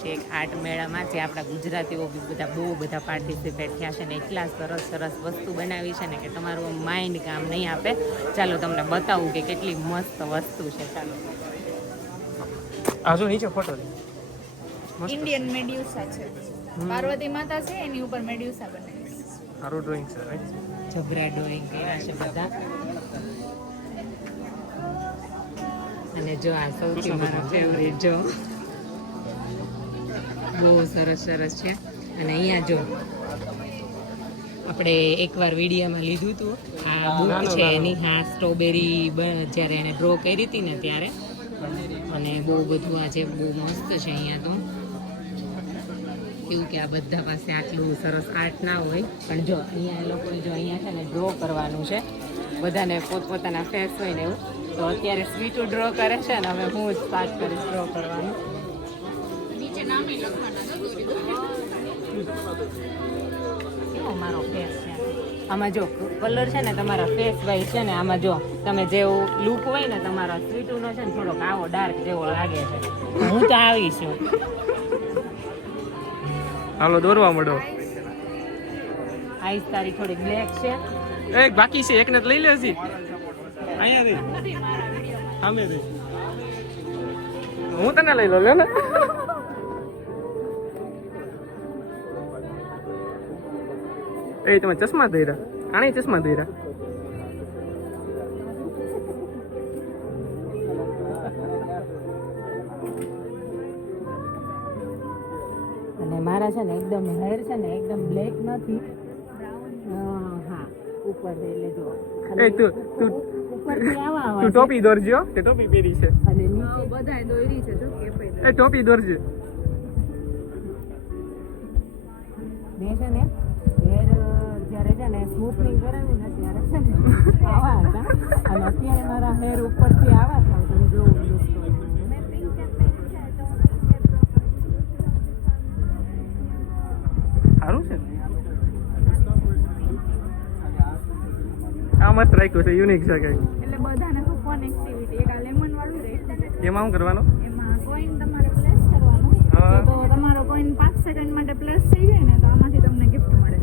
છે એક આર્ટ મેળામાં જે આપણા ગુજરાતીઓ બધા બહુ બધા પાર્ટિસિપેટ થયા છે ને એટલા સરસ સરસ વસ્તુ બનાવી છે ને કે તમારું માઇન્ડ કામ નહીં આપે. ચાલો તમને બતાવું કે કેટલી મસ્ત વસ્તુ છે. ચાલો આજો નીચે ફોટો ઇન્ડિયન મેડ્યુસા છે. પાર્વતી માતા છે એની ઉપર મેડ્યુસા બનાવી છે. સારું ડ્રોઈંગ છે રાઈટ. જબરા ડ્રોઈંગ કર્યા છે બધા. અને જો આ સૌથી મારો ફેવરેટ જો બહુ સરસ સરસ છે. અને અહીંયા જો આપણે એકવાર વિડીયોમાં લીધું હતું આ બુક છે એની. હા, સ્ટ્રોબેરી જ્યારે એને ડ્રો કરી હતી ને ત્યારે. અને બહુ બધું આજે બહુ મસ્ત છે અહીંયા તો. એવું કે આ બધા પાસે આટલું સરસ આર્ટ ના હોય પણ જો અહીંયા એ લોકોએ જો અહીંયા છે ને ડ્રો કરવાનું છે બધાને પોતપોતાના ફેસ હોય ને એવું. તો અત્યારે સ્વીટુ ડ્રો કરે છે ને હવે હું જ સ્ટાર્ટ કરીશ ડ્રો કરવાનું. નીચે નામ લખવાના કેવો મારો ફેસ છે આમાં જો કલર છે ને તમારા ફેસ વાઇઝ છે ને આમાં જો તમે જેવું લુક હોય ને તમારા સ્વીટુનો છે ને થોડોક આવો ડાર્ક જેવો લાગે છે. હું તો આવી છું. હાલો દોરવા મળો. આઈસ તારી થોડી બ્લેક છે. એક બાકી છે એકને લઈ લે હજી. અહીંયાથી સામેથી હું તને લઈ લો લે ને. એ તમે ચશ્મા દઈરા આણે ચશ્મા દઈરા. અને મારા છે ને એકદમ હેર છે ને એકદમ બ્લેક નથી. હા ઉપર એટલે જો એ તું ઉપરથી આવા તું ટોપી દોરજો તે ટોપી પહેરી છે. અને નીચે બધા દોરી છે જો કે એ ટોપી દોરજે. મેં છે ને હેર જ્યારે છે ને સ્મૂથનિંગ કરાવ્યું ને ત્યારે છે ને આવા હતા અને અત્યારે મારા હેર ઉપરથી આવા હતા. તમે જોવું સારું છે. આ મસ્ત રાખ્યું છે યુનિક છે કઈ. એટલે બધાને શું ફન એક્ટિવિટી. એક આ લેમન વાળું રહે એમાં શું કરવાનું? એમાં કોઈન તમારે પ્લેસ કરવાનો. હા. તો તમારો કોઈન 5 સેકન્ડ માટે પ્લેસ થઈ જાય ને તો આમાંથી તમને ગિફ્ટ મળે.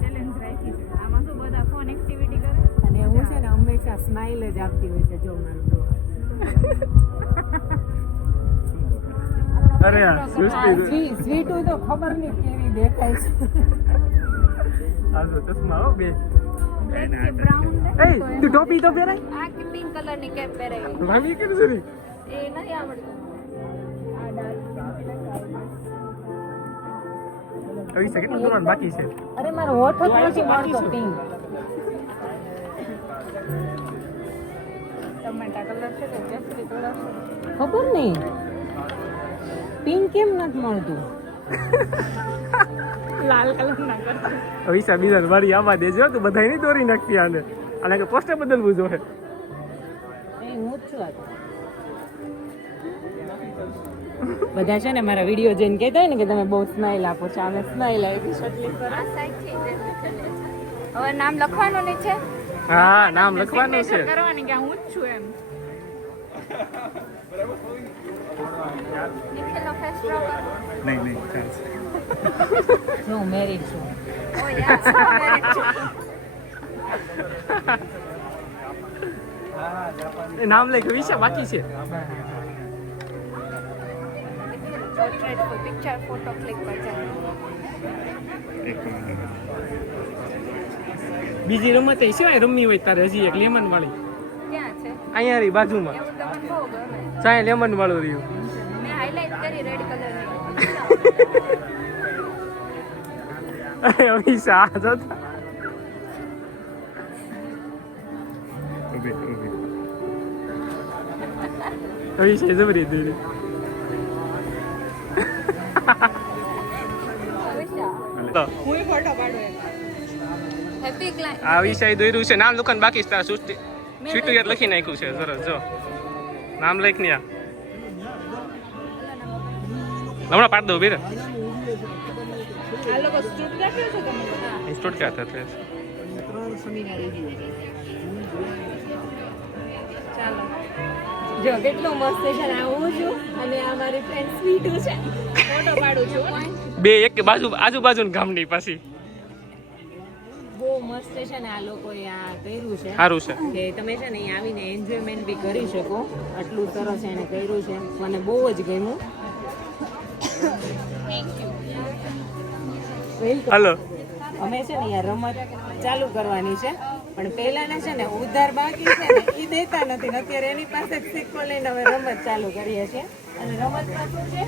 ચેલેન્જ રાખી છે. આમાં શું બધા ફન એક્ટિવિટી કરે. અને હું છે ને હંમેશા સ્માઇલ જ આપતી હોય છે. જો મારું તો અરે યાર સ્વીટુ તો ખબર નહીં કેવી દેખાય છે. આજો ચશ્મા હો બે. બ્રાઉન એ તું ટોપી તો પહેરાય. આ કે પિંક કલરની કેપ પહેરાવી. મામી કેમ છે રી? એ નથી આવડતું. આ ડાર્ક આવી શકે કેટલું કરવાનું બાકી છે. અરે મારો હોઠ જ નથી મળતો પિંક. ટમેટા કલર છે કે કેસરી કલર છે. ખબર નહીં પિંક કેમ નથી મળતું. લાલ કલર ના કરતા. અવિશા બીજા વાળી આવા દેજો તું બધાય નહીં દોરી નાખતી આને. આને કે પોસ્ટર બદલવું જોઈએ. એ હું જ છું આ તો. બધા છે ને મારા વિડીયો જોઈને કહેતા હોય ને કે તમે બહુ સ્માઈલ આપો છો. અમે સ્માઈલ આપી શકીએ. આ સાઈડ થી હવે નામ લખવાનું નહીં છે. હા નામ લખવાનું છે. કરવાની કે હું જ છું એમ. નિખિલનો ફેસ ડ્રો કરો. નહીં જો હું મેરીડ છું. ઓ યાર મેરેજ છે. એ નામ લઈ વિશે બાકી છે. પોર્ટ્રેટ પિક્ચર ફોટો ક્લિક કરજો. બીજી રમત એ સિવાય રમવી હોય તારે હજી એક લેમન વાળી ક્યાં છે? અહીંયા રહી બાજુમાં. એવું તમને બહુ ગમે. ચાય લેમન વાળું રહ્યું. મેં હાઇલાઇટ કરી રેડ કલરની. અરે અવિશા આ જો અવિશા જબરી દોરી. હું ફોટો પાડું એમ. Happy client. આ વિષય દોર્યું છે. નામ દુકાન બાકી છે તારા સ્વીટુ યાર લખી નાખ્યું છે. સરસ જો નામ લખ ને હમણાં પાડ દઉં બેર. આ લોકો સ્ટુડન્ટ છે તમે. ઇન્સ્ટોલ ક્યાં હતા? ચાલો જો કેટલું મસ્ત છે ને, આ હું છું અને આ મારી ફ્રેન્ડ સ્વીટુ છે. ફોટો પાડું છું હો. બે એક બાજુ આજુબાજુ ગામની પાછી બહુ મસ્ત છે ને, આ લોકોએ આ કર્યું છે સારું છે. કે તમે છે ને અહીં આવીને એન્જોયમેન્ટ બી કરી શકો. આટલું સરસ એને કર્યું છે, મને બહુ જ ગમ્યું. હાલો અમે છે ને અહીંયા રમત ચાલુ કરવાની છે, પણ પહેલાના છે ને ઉધાર બાકી છે ને એ દેતા નથી ને અત્યારે એની પાસે જ સિક્કો લઈને અમે રમત ચાલુ કરીએ છીએ. અને રમતમાં શું છે,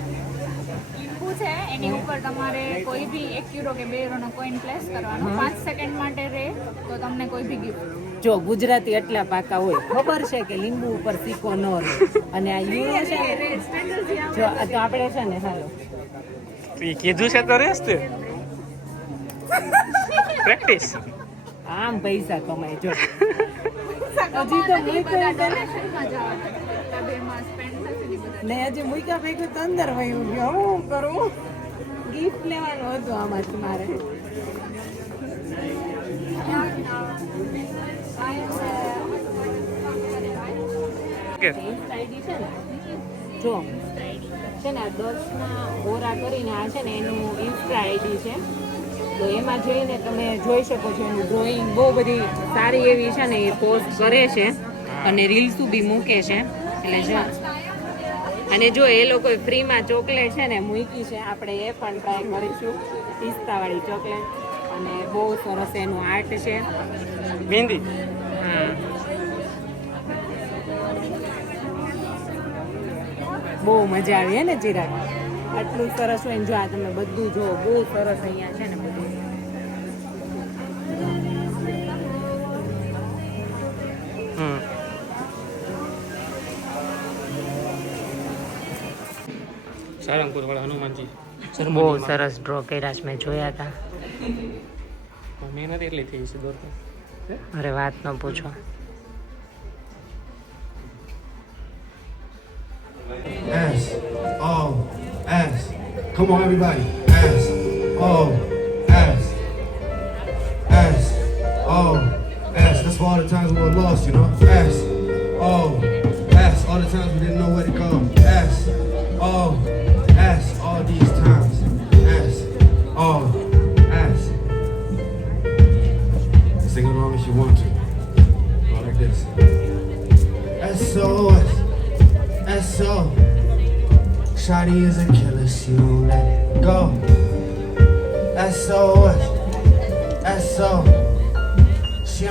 લીંબુ છે એની ઉપર તમારે કોઈ બી 1 યુરો કે 2 યુરોનો કોઈન પ્લેસ કરવાનો. 5 સેકન્ડ માટે રહે તો તમને કોઈ બી ગિફ્ટ. જો ગુજરાતી એટલા પાકા હોય, ખબર છે કે લીંબુ ઉપર સિક્કો ન રહે. અને આ યુરો છે ને, જો આ તો આપણે છે ને હાલો એ કીધું છે તો રેસ તે પ્રેક્ટિસ આમ પૈસા કમાય. જો હજી તો બધા ડોનેશનમાં જવાના બેમાં સ્પેન્ડ થશે ને બધા. ને હજી મૂક્યા ભેગું તો અંદર વયું ગયો. હું કરું, ગિફ્ટ લેવાનું હતું આમાંથી મારે. ઓકે ઇન્સ્ટા આઈડી છે ને, જો છે ને આ 10ના ઓરા કરીને આ છે ને એનું ઇન્સ્ટા આઈડી છે. તો એમાં જઈને તમે જોઈ શકો છો એનું ડ્રોઈંગ બહુ બધી સારી એવી છે ને એ પોસ્ટ કરે છે અને રીલ્સો બી મૂકે છે. એટલે જો અને જો એ લોકોએ ફ્રીમાં ચોકલેટ છે ને મૂકી છે, આપણે એ પણ ટ્રાય કરીશું. પિસ્તાવાળી ચોકલેટ અને બહુ સરસ એનું આર્ટ છે. મહેંદી હા, બહુ મજા આવી હે ને ચિરાગ? આટલું સરસ હોય ને, જો આ તમે બધું જો બહુ સરસ અહીંયા છે ને બધું. સારંગપુર વાળા હનુમાનજી બહુ સરસ ડ્રો કર્યા છે, મેં જોયા હતા. મહેનત એટલી થઈ છે દોરતા. અરે વાત ન પૂછો. Ass, oh, ass. Come on, everybody. Ass, oh, ass. Ass, oh, ass. That's for all the times we were lost, you know. Ass, oh, ass. All the times we didn't know where to go. Ass, oh, ass. All these times. Ass, oh, ass. Sing along if you want to. Go like this. SOS. SO. Shawty is a killer, she don't let it go. SOS. SO.